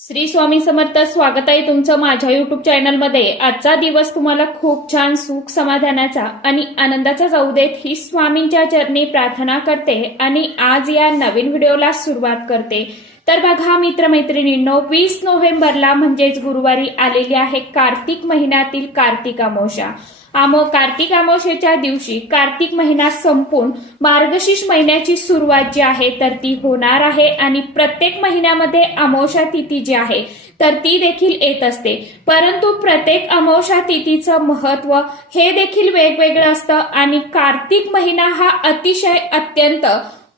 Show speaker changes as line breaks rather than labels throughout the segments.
श्री स्वामी समर्थ स्वागत आहे तुमचं माझ्या युट्यूब चॅनलमध्ये आजचा दिवस तुम्हाला खूप छान सुख समाधानाचा आणि आनंदाचा जाऊ देत ही स्वामींच्या चरणी प्रार्थना करते आणि आज या नवीन व्हिडिओला सुरुवात करते. तर बघा मित्रमैत्रिणींनो वीस नोव्हेंबरला म्हणजेच गुरुवारी आलेली आहे कार्तिक महिन्यातील कार्तिक अमावस्या आमो कार्तिक अमावस्येच्या दिवशी कार्तिक महिना संपून मार्गशीर्ष महिन्याची सुरुवात जी आहे तर ती होणार आहे. आणि प्रत्येक महिन्यामध्ये अमावस्या तिथी जी आहे तर ती देखील येत असते. परंतु प्रत्येक अमावस्या तिथीचं महत्त्व हे देखील वेगवेगळं असतं. आणि कार्तिक महिना हा अतिशय अत्यंत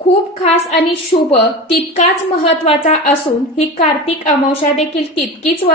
खूप खास आणि शुभ तितकाच महत्त्वाचा असून ही कार्तिक अमावस्या देखील तितकीच व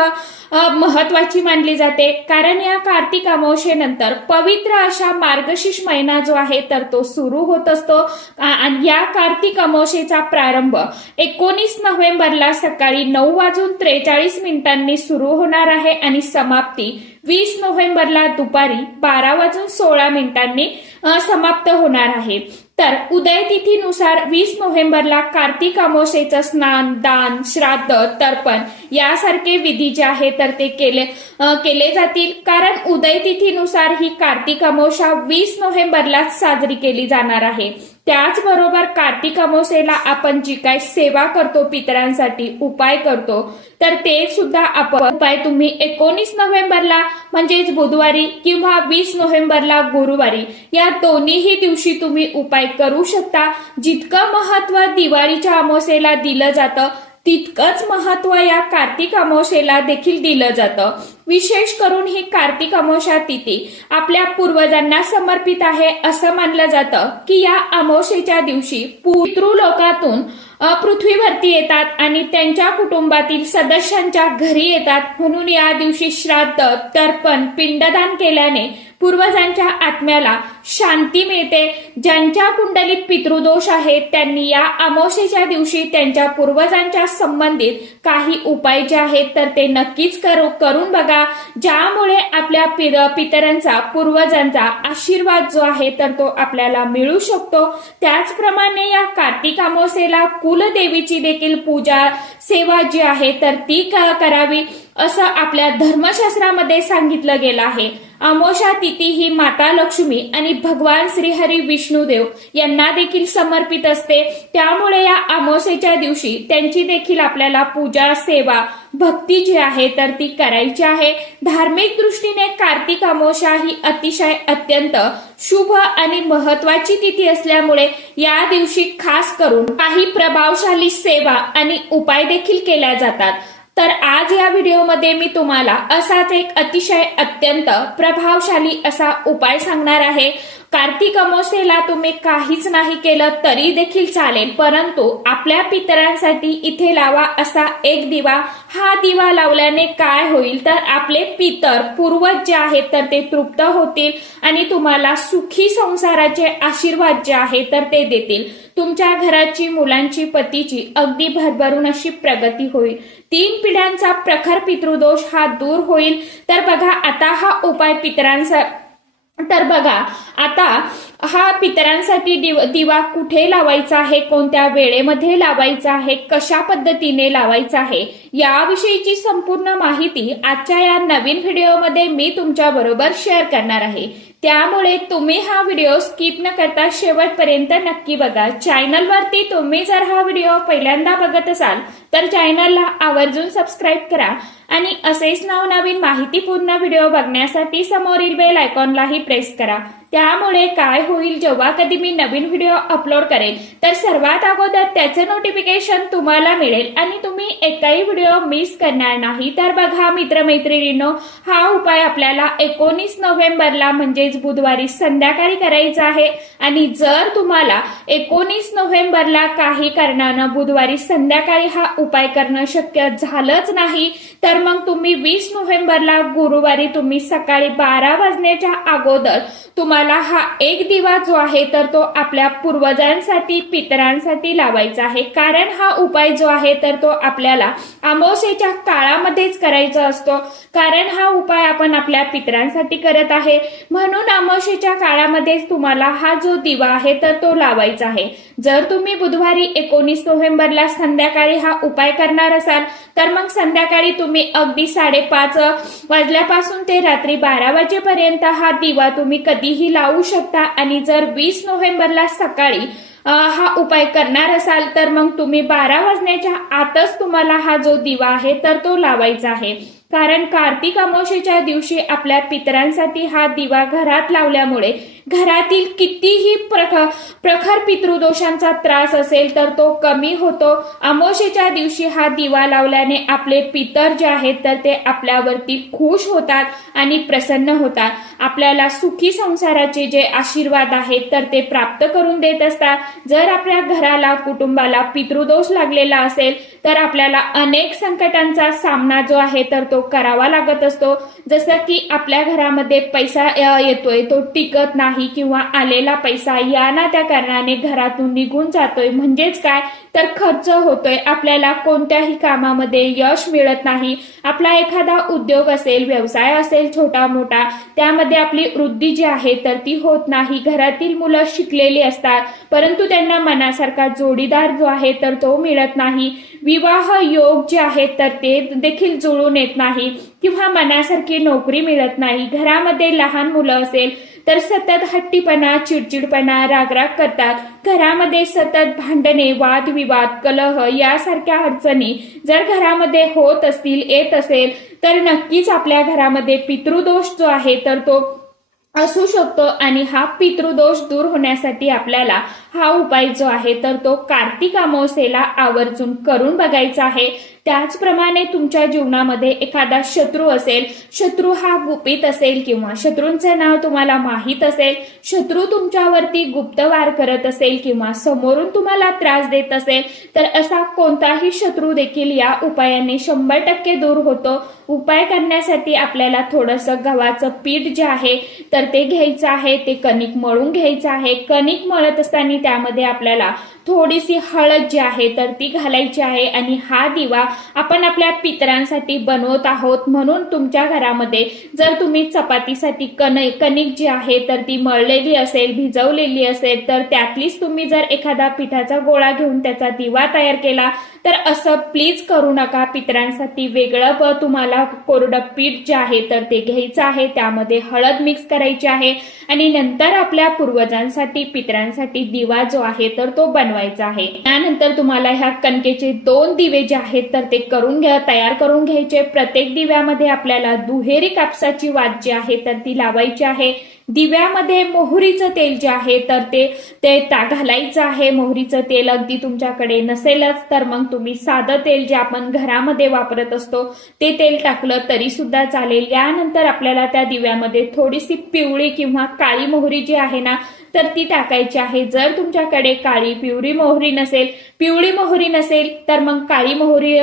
महत्वाची मानली जाते. कारण या कार्तिक अमावस्येनंतर पवित्र अशा मार्गशीर्ष महिना जो आहे तर तो सुरू होत असतो. आणि या कार्तिक अमावस्येचा प्रारंभ एकोणीस नोव्हेंबरला सकाळी नऊ वाजून त्रेचाळीस मिनिटांनी सुरू होणार आहे आणि समाप्ती वीस नोव्हेंबरला दुपारी बारा वाजून सोळा मिनिटांनी समाप्त होणार आहे. तर उदय तिथीनुसार वीस नोव्हेंबरला कार्तिक अमोशेचं स्नान दान श्राद्ध तर्पण यासारखे विधी जे आहे तर ते केले केले जातील. कारण उदय तिथीनुसार ही कार्तिक अमोशा वीस नोव्हेंबरलाच साजरी केली जाणार आहे. त्याचबरोबर कार्तिक अमोसेला आपण जी काय सेवा करतो पितरांसाठी उपाय करतो तर ते सुद्धा आपण उपाय तुम्ही एकोणीस नोव्हेंबरला म्हणजेच बुधवारी किंवा वीस नोव्हेंबरला गुरुवारी या दोन्हीही दिवशी तुम्ही उपाय करू शकता. जितकं महत्त्व दिवाळीच्या अमावस्येला दिलं जातं तितकंच महत्त्व या कार्तिक अमावस्येला देखील दिलं जातं. विशेष करून ही कार्तिक अमावस्या तिथी आपल्या पूर्वजांना समर्पित आहे असं मानलं जातं की या अमावस्येच्या दिवशी पितृलोकातून अ, पृथ्वीवरती येतात आणि त्यांच्या कुटुंबातील सदस्यांच्या घरी येतात. म्हणून या दिवशी श्राद्ध तर्पण पिंडदान केल्याने पूर्वजांच्या आत्म्याला शांती मिळते. ज्यांच्या कुंडलीत पितृदोष आहेत त्यांनी या अमावस्येच्या दिवशी त्यांच्या पूर्वजांच्या संबंधित काही उपाय जे आहेत तर ते नक्कीच करू करून बघा. ज्यामुळे आपल्या पिर- पितरांचा पूर्वजांचा आशीर्वाद जो आहे तर तो आपल्याला मिळू शकतो. त्याचप्रमाणे या कार्तिक अमावस्येला कुलदेवीची देखील पूजा सेवा जी आहे तर ती करावी असं आपल्या धर्मशास्त्रामध्ये सांगितलं गेलं आहे. अमोषा तिथी ही माता लक्ष्मी आणि भगवान श्रीहरी विष्णुदेव यांना देखील समर्पित असते. त्यामुळे या अमावस्येच्या दिवशी त्यांची देखील आपल्याला पूजा सेवा भक्ती जी आहे तर ती करायची आहे. धार्मिक दृष्टीने कार्तिक अमावस्या ही अतिशय अत्यंत शुभ आणि महत्वाची तिथी असल्यामुळे या दिवशी खास करून काही प्रभावशाली सेवा आणि उपाय देखील केल्या जातात. तर आज या व्हिडिओमध्ये मी तुम्हाला असाच एक अतिशय अत्यंत प्रभावशाली असा उपाय सांगणार आहे. कार्तिक अमोसेला तुम्ही काहीच नाही केलं तरी देखील चालेल. परंतु आपल्या पितरांसाठी इथे लावा असा एक दिवा. हा दिवा लावल्याने काय होईल? तर आपले पितर पूर्वज जे आहेत तर ते तृप्त होतील आणि तुम्हाला सुखी संसाराचे आशीर्वाद जे आहे तर ते देतील. तुमच्या घराची मुलांची पतीची अगदी भरभरून अशी प्रगती होईल. तीन पिढ्यांचा प्रखर पितृदोष हा दूर होईल. तर बघा आता हा उपाय पितरांचा तर बघा आता हा पितरांसाठी दिव दिवा कुठे लावायचा आहे कोणत्या वेळेमध्ये लावायचा आहे कशा पद्धतीने लावायचा आहे याविषयीची संपूर्ण माहिती आजच्या या नवीन व्हिडिओमध्ये मी तुमच्या बरोबर शेअर करणार आहे. त्यामुळे तुम्ही हा व्हिडिओ स्किप न करता शेवटपर्यंत नक्की बघा. चॅनलवरती तुम्ही जर हा व्हिडिओ पहिल्यांदा बघत असाल तर चॅनलला आवर्जून सबस्क्राईब करा. आणि असेच नवनवीन माहितीपूर्ण व्हिडिओ बघण्यासाठी समोरील बेल आयकॉनलाही प्रेस करा. त्यामुळे काय होईल जेव्हा कधी मी नवीन व्हिडिओ अपलोड करेल तर सर्वात अगोदर त्याचे नोटिफिकेशन तुम्हाला मिळेल आणि तुम्ही एकही व्हिडिओ मिस करणार नाही. तर बघा मित्रमैत्रिणींनो हा उपाय आपल्याला एकोणीस नोव्हेंबरला म्हणजेच बुधवारी संध्याकाळी करायचा आहे. आणि जर तुम्हाला एकोणीस नोव्हेंबरला काही कारणानं बुधवारी संध्याकाळी हा उपाय करणं शक्य झालंच नाही तर मग तुम्ही वीस नोव्हेंबरला गुरुवारी तुम्ही सकाळी बारा वाजण्याच्या अगोदर तुम्हाला हा एक दिवा जो आहे तर तो आपल्या पूर्वजांसाठी पितरांसाठी लावायचा आहे. कारण हा उपाय जो आहे तर तो आपल्याला अमावस्येच्या काळामध्येच करायचा असतो. कारण हा उपाय आपण आपल्या पितरांसाठी करत आहे. म्हणून अमावस्येच्या काळामध्येच तुम्हाला हा जो दिवा आहे तर तो लावायचा आहे. जर तुम्ही बुधवारी एकोणीस नोव्हेंबरला संध्याकाळी हा उपाय करणार असाल तर मग संध्याकाळी तुम्ही अगदी साडेपाच वाजल्यापासून ते रात्री बारा वाजेपर्यंत हा दिवा तुम्ही कधीही लावू शकता. आणि जर वीस नोव्हेंबरला सकाळी हा उपाय करणार असाल तर मग तुम्ही बारा वाजण्याच्या आतच तुम्हाला हा जो दिवा आहे तर तो लावायचा आहे. कारण कार्तिक अमावशेच्या दिवशी आपल्या पितरांसाठी हा दिवा घरात लावल्यामुळे घरातील कितीही प्रखर प्रखर पितृदोषांचा त्रास असेल तर तो कमी होतो. अमावशेच्या दिवशी हा दिवा लावल्याने आपले पितर जे आहेत तर ते आपल्यावरती खुश होतात आणि प्रसन्न होतात. आपल्याला सुखी संसाराचे जे आशीर्वाद आहेत तर ते प्राप्त करून देत असतात. जर आपल्या घराला कुटुंबाला पितृदोष लागलेला असेल तर आपल्याला अनेक संकटांचा सामना जो आहे तर तो करावा लागत असतो. जसं की आपल्या घरामध्ये पैसा येतोय तो टिकत नाही किंवा आलेला पैसा या ना त्या कारणाने घरातून निघून जातोय. म्हणजेच काय? तर खर्च होतोय. आपल्याला कोणत्याही कामामध्ये यश मिळत नाही. आपला एखादा उद्योग असेल व्यवसाय असेल छोटा मोठा त्यामध्ये आपली वृद्धी जी आहे तर ती होत नाही. घरातील मुलं शिकलेली असतात परंतु त्यांना मनासारखा जोडीदार जो आहे तर तो मिळत नाही. विवाह योग जे आहेत तर ते देखील जुळून येत नाही. किंवा मनासारखी नोकरी मिळत नाही. घरामध्ये लहान मुलं असेल तर सतत हट्टीपणा चिडचिडपणा रागराग करतात. घरामध्ये सतत भांडणे वादविवाद कलह यासारख्या अडचणी जर घरामध्ये होत असतील येत असेल तर नक्कीच आपल्या घरामध्ये पितृदोष जो आहे तर तो असू शकतो आणि हा पितृदोष दूर होण्यासाठी आपल्याला हा उपाय जो आहे तर तो कार्तिक अमावस्येला आवर्जून करून बघायचा आहे. त्याचप्रमाणे तुमच्या जीवनामध्ये एखादा शत्रू असेल शत्रू हा गुपित असेल किंवा शत्रूंचं नाव तुम्हाला माहीत असेल शत्रू तुमच्यावरती गुप्तवार करत असेल किंवा समोरून तुम्हाला त्रास देत असेल तर असा कोणताही शत्रू देखील या उपायाने शंभर टक्के दूर होतो. उपाय करण्यासाठी आपल्याला थोडंसं गव्हाचं पीठ जे आहे तर ते घ्यायचं आहे ते कणिक मळून घ्यायचं आहे. कणिक मळत असताना त्यामध्ये आपल्याला थोडीशी हळद जी आहे तर ती घालायची आहे. आणि हा दिवा आपण आपल्या पितरांसाठी बनवत आहोत. म्हणून तुमच्या घरामध्ये जर तुम्ही चपातीसाठी कन कणिक जी आहे तर ती मळलेली असेल भिजवलेली असेल तर त्यातलीच तुम्ही जर एखादा पिठाचा गोळा घेऊन त्याचा दिवा तयार केला तर असं प्लीज करू नका. पितरांसाठी वेगळं प तुम्हाला कोरडं पीठ जे आहे तर ते घ्यायचं आहे. त्यामध्ये हळद मिक्स करायची आहे. आणि नंतर आपल्या पूर्वजांसाठी पितरांसाठी दिवा जो आहे तर तो बनवायचा आहे. त्यानंतर तुम्हाला ह्या कणकेचे दोन दिवे जे आहेत तर ते करून घ्या तयार करून घ्यायचे. प्रत्येक दिव्यामध्ये आपल्याला दुहेरी कापसाची वाद जी आहे तर ती लावायची आहे. दिव्यामध्ये मोहरीचं तेल जे आहे तर ते ते ता घालायचं आहे. मोहरीचं तेल अगदी तुमच्याकडे नसेलच तर मग तुम्ही साधं तेल जे आपण घरामध्ये वापरत असतो ते तेल टाकलं तरी सुद्धा चालेल. यानंतर आपल्याला त्या दिव्यामध्ये थोडीशी पिवळी किंवा काळी मोहरी जी आहे ना तर ती टाकायची आहे. जर तुमच्याकडे काळी पिवळी मोहरी नसेल पिवळी मोहरी नसेल तर मग काळी मोहरी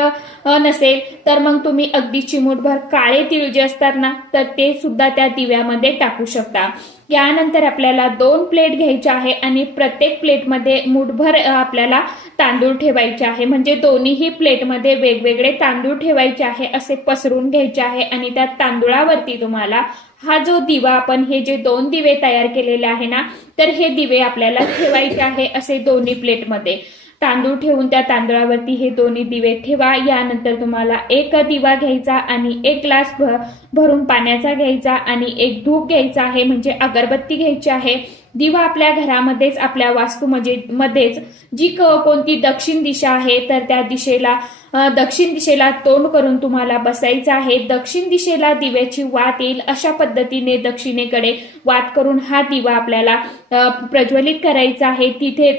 नसेल तर मग तुम्ही अगदी चिमूटभर काळे तिळ जे असतात ना तर ते सुद्धा त्या दिव्यामध्ये टाकू शकता. यानंतर आपल्याला दोन प्लेट घ्यायच्या आहे आणि प्रत्येक प्लेटमध्ये मुठभर आपल्याला तांदूळ ठेवायचे आहे. म्हणजे दोन्हीही प्लेटमध्ये वेगवेगळे तांदूळ ठेवायचे आहे असे पसरून घ्यायचे आहे आणि त्या तांदूळावरती तुम्हाला हा जो दिवा आपण हे जे दोन दिवे तयार केलेले आहे ना तर हे दिवे आपल्याला ठेवायचे आहे असे दोन्ही प्लेटमध्ये तांदूळ ठेवून त्या तांदळावरती हे दोन्ही दिवे ठेवा. यानंतर तुम्हाला एक दिवा घ्यायचा आणि एक ग्लास भ- भरून पाण्याचा घ्यायचा आणि एक धूप घ्यायचा आहे म्हणजे अगरबत्ती घ्यायची आहे. दिवा आपल्या घरामध्येच आपल्या वास्तू म्हणजे मध्येच. जी कोणती दक्षिण दिशा आहे तर त्या दिशेला दक्षिण दिशेला तोंड करून तुम्हाला बसायचं आहे. दक्षिण दिशेला दिव्याची वात येईल अशा पद्धतीने दक्षिणेकडे वात करून हा दिवा आपल्याला प्रज्वलित करायचा आहे. तिथे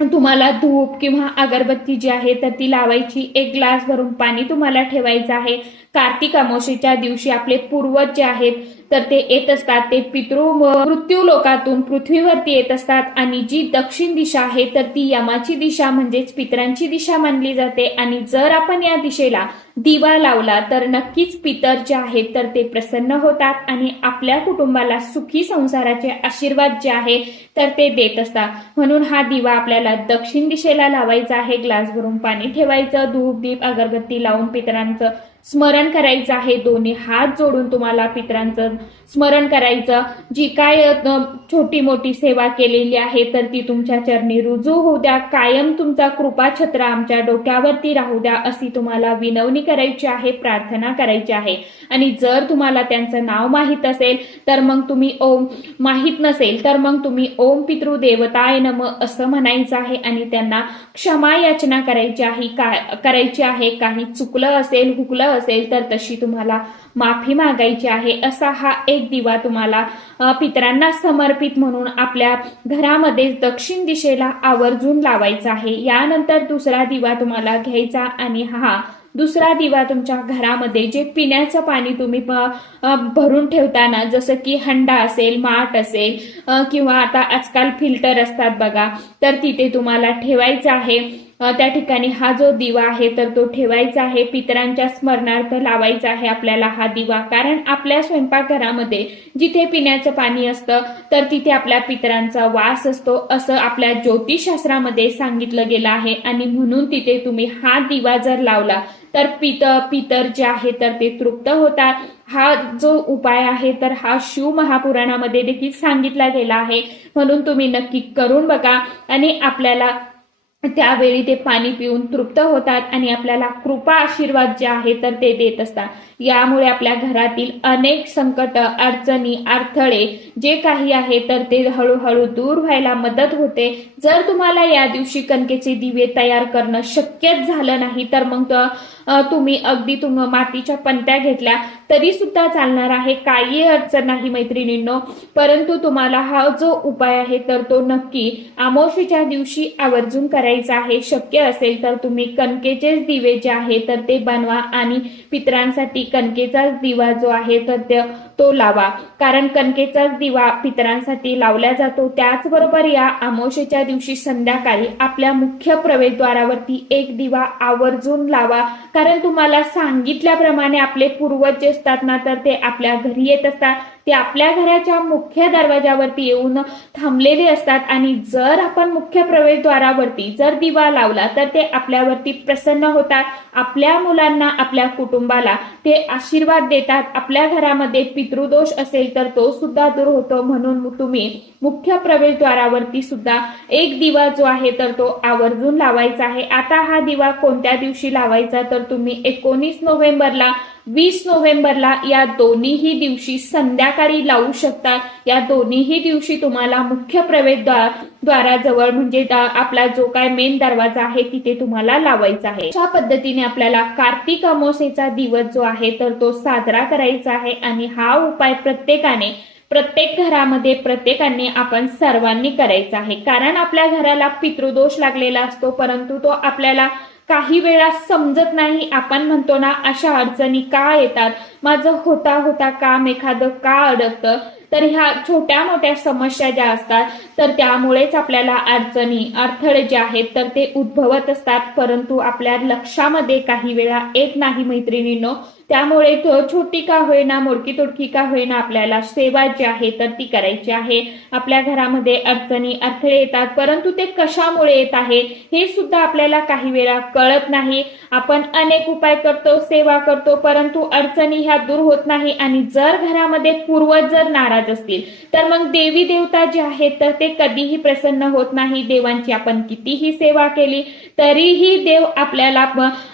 तुम्हाला धूप किंवा अगरबत्ती जी आहे तर ती लावायची. एक ग्लास भरून पाणी तुम्हाला ठेवायचं आहे. कार्तिक अमावशीच्या दिवशी आपले पूर्वज जे आहेत तर ते येत असतात. ते पितृ मृत्यू लोकातून पृथ्वीवरती येत असतात आणि जी दक्षिण दिशा आहे तर ती यमाची दिशा म्हणजेच पितरांची दिशा मानली जाते. आणि जर आपण या दिशेला दिवा लावला तर नक्कीच पितर जे आहेत तर ते प्रसन्न होतात आणि आपल्या कुटुंबाला सुखी संसाराचे आशीर्वाद जे आहे तर ते देत असतात. म्हणून हा दिवा आपल्याला दक्षिण दिशेला लावायचा आहे. ग्लास भरून पाणी ठेवायचं धूप दीप अगरबत्ती लावून पितरांचं स्मरण करायचं आहे. दोन्ही हात जोडून तुम्हाला पितरांचं स्मरण करायचं. जी काय छोटी मोठी सेवा केलेली आहे तर ती तुमच्या चरणी रुजू होऊ द्या. कायम तुमचा कृपा छत्र आमच्या डोक्यावरती राहू द्या अशी तुम्हाला विनवणी करायची आहे प्रार्थना करायची आहे. आणि जर तुम्हाला त्यांचं नाव माहीत असेल तर मग तुम्ही ओम माहीत नसेल तर मग तुम्ही ओम पितृ देवताय नम असं म्हणायचं आहे. आणि त्यांना क्षमा याचना करायची आहे का करायची आहे. काही चुकलं असेल हुकलं असेल तर तशी तुम्हाला माफी मागायची आहे. असा हा एक दिवा तुम्हाला पितरांना समर्पित म्हणून आपल्या घरामध्ये दक्षिण दिशेला आवर्जून लावायचा आहे. यानंतर दुसरा दिवा तुम्हाला घ्यायचा आणि हा दुसरा दिवा तुमच्या घरामध्ये जे पिण्याचं पाणी तुम्ही भरून ठेवताना जसं की हंडा असेल माठ असेल किंवा आता आजकाल फिल्टर असतात बघा तर तिथे तुम्हाला ठेवायचं आहे. त्या ठिकाणी हा जो दिवा आहे तर तो ठेवायचा आहे. पितरांच्या स्मरणार्थ लावायचा आहे आपल्याला हा दिवा. कारण आपल्या स्वयंपाकघरामध्ये जिथे पिण्याचं पाणी असतं तर तिथे आपल्या पितरांचा वास असतो असं आपल्या ज्योतिषशास्त्रामध्ये सांगितलं गेलं आहे. आणि म्हणून तिथे तुम्ही हा दिवा जर लावला तर पित पितर जे आहे तर ते तृप्त होतात. हा जो उपाय आहे तर हा शिव महापुराणामध्ये देखील सांगितला गेला आहे. म्हणून तुम्ही नक्की करून बघा. आणि आपल्याला त्यावेळी ते पाणी पिऊन तृप्त होतात आणि आपल्याला कृपा आशीर्वाद जे आहे तर ते देत असतात. यामुळे आपल्या घरातील अनेक संकट अडचणी अडथळे जे काही आहे तर ते हळूहळू दूर व्हायला मदत होते. जर तुम्हाला या दिवशी कणकेचे दिवे तयार करणं शक्यच झालं नाही तर मग तुम्ही अगदी तुम मातीच्या पंत्या घेतल्या. तरी सुद्धा चालणार आहे. काही अडचण नाही मैत्रिणींनो. परंतु तुम्हाला हा जो उपाय आहे तर तो नक्की अमावशीच्या दिवशी आवर्जून करायचा आहे. शक्य असेल तर तुम्ही कणकेचेच दिवे जे आहे तर ते बनवा आणि पितरांसाठी कणकेचाच दिवा जो आहे तर तो लावा. कारण कणकेचाच दिवा पितरांसाठी लावला जातो. त्याचबरोबर या आमोशेच्या दिवशी संध्याकाळी आपल्या मुख्य प्रवेशद्वारावरती एक दिवा आवर्जून लावा. कारण तुम्हाला सांगितल्याप्रमाणे आपले पूर्वज जे असतात ना तर ते आपल्या घरी येत असतात. ते आपल्या घराच्या मुख्य दरवाजावरती येऊन थांबलेले असतात. आणि जर आपण मुख्य प्रवेशद्वारावरती जर दिवा लावला तर ते आपल्यावरती प्रसन्न होतात. आपल्या मुलांना आपल्या कुटुंबाला ते आशीर्वाद देतात. आपल्या घरामध्ये पितृदोष असेल तर तो सुद्धा दूर होतो. म्हणून तुम्ही मुख्य प्रवेशद्वारावरती सुद्धा एक दिवा जो आहे तर तो आवर्जून लावायचा आहे. आता हा दिवा कोणत्या दिवशी लावायचा तर तुम्ही एकोणीस नोव्हेंबरला वीस नोव्हेंबरला या दोन्हीही दिवशी संध्याकाळी लावू शकता या दोन्हीही दिवशी तुम्हाला मुख्य प्रवेशद्वार द्वाराजवळ म्हणजे आपला जो काय मेन दरवाजा आहे तिथे तुम्हाला लावायचा आहे. अशा पद्धतीने आपल्याला कार्तिक अमावस्येचा दिवस जो आहे तर तो साजरा करायचा आहे आणि हा उपाय प्रत्येकाने प्रत्येक घरामध्ये प्रत्येकाने आपण सर्वांनी करायचा आहे. कारण आपल्या घराला पितृदोष लागलेला असतो परंतु तो आपल्याला काही वेळा समजत नाही. आपण म्हणतो ना अशा अडचणी का येतात? माझं होता होता काम एखादं का अडकतं तर ह्या छोट्या मोठ्या समस्या ज्या असतात तर त्यामुळेच आपल्याला अडचणी अडथळे जे आहेत तर ते उद्भवत असतात. परंतु आपल्या लक्षामध्ये काही वेळा येत नाही मैत्रिणींनो. त्यामुळे तो छोटी का होईना मोडकी तोडकी का होईना आपल्याला सेवा जी आहे तर ती करायची आहे. आपल्या घरामध्ये अडचणी अडथळे येतात परंतु ते कशामुळे येत आहे हे सुद्धा आपल्याला काही वेळा कळत नाही. आपण अनेक उपाय करतो सेवा करतो परंतु अडचणी ह्या दूर होत नाही आणि जर घरामध्ये पूर्वज जर नाराज असतील तर मग देवी देवता जे आहेत तर ते कधीही प्रसन्न होत नाही. देवांची आपण कितीही सेवा केली तरीही देव आपल्याला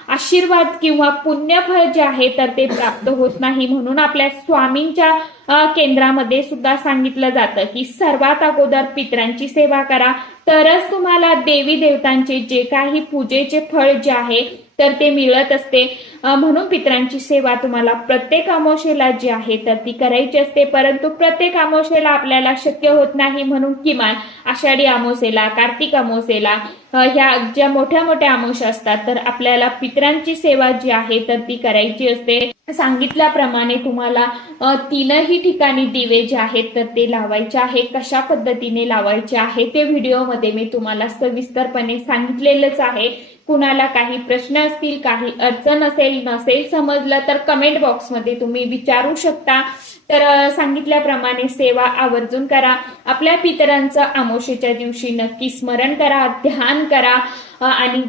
आशीर्वाद किंवा पुण्यफळ जे आहे तर ते प्राप्त होत नाही. म्हणून आपल्या स्वामींच्या केंद्रामध्ये सुद्धा सांगितलं जातं की सर्वात अगोदर पितरांची सेवा करा. तरच तुम्हाला देवी देवतांचे जे काही पूजेचे फळ जे आहे तर ते मिळत असते. म्हणून पितरांची सेवा तुम्हाला प्रत्येक अमावशेला जी आहे तर ती करायची असते. परंतु प्रत्येक अमावशेला आपल्याला शक्य होत नाही म्हणून किमान आषाढी अमावसेला कार्तिक अमावसेला ह्या ज्या मोठ्या मोठ्या अमावश्या असतात तर आपल्याला पितरांची सेवा जी आहे तर ती करायची असते. सांगितल्याप्रमाणे तुम्हाला तीनही ठिकाणी दिवे जे आहेत तर ते लावायचे आहे. कशा पद्धतीने लावायचे आहे ते व्हिडिओमध्ये मी तुम्हाला सविस्तरपणे सांगितलेलंच आहे. कुणाला काही प्रश्न असतील काही अडचण असेल नसेल समजलं तर कमेंट बॉक्समध्ये तुम्ही विचारू शकता. तर सांगितल्याप्रमाणे सेवा आवर्जून करा. आपल्या पितरांचं आमोशेच्या दिवशी नक्की स्मरण करा ध्यान करा आणि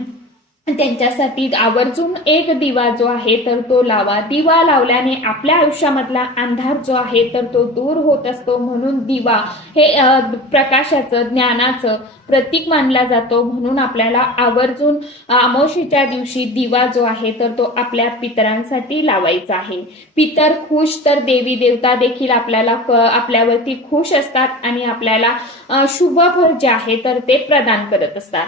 त्यांच्यासाठी आवर्जून एक दिवा जो आहे तर तो लावा. दिवा लावल्याने आपल्या आयुष्यामधला अंधार जो आहे तर तो दूर होत असतो. म्हणून दिवा हे प्रकाशाचं ज्ञानाचं प्रतीक मानला जातो. म्हणून आपल्याला आवर्जून अमावशीच्या दिवशी दिवा जो आहे तर तो आपल्या पितरांसाठी लावायचा आहे. पितर खुश तर देवी देवता देखील आपल्याला आपल्यावरती खुश असतात आणि आपल्याला शुभ फळ जे आहे तर ते प्रदान करत असतात.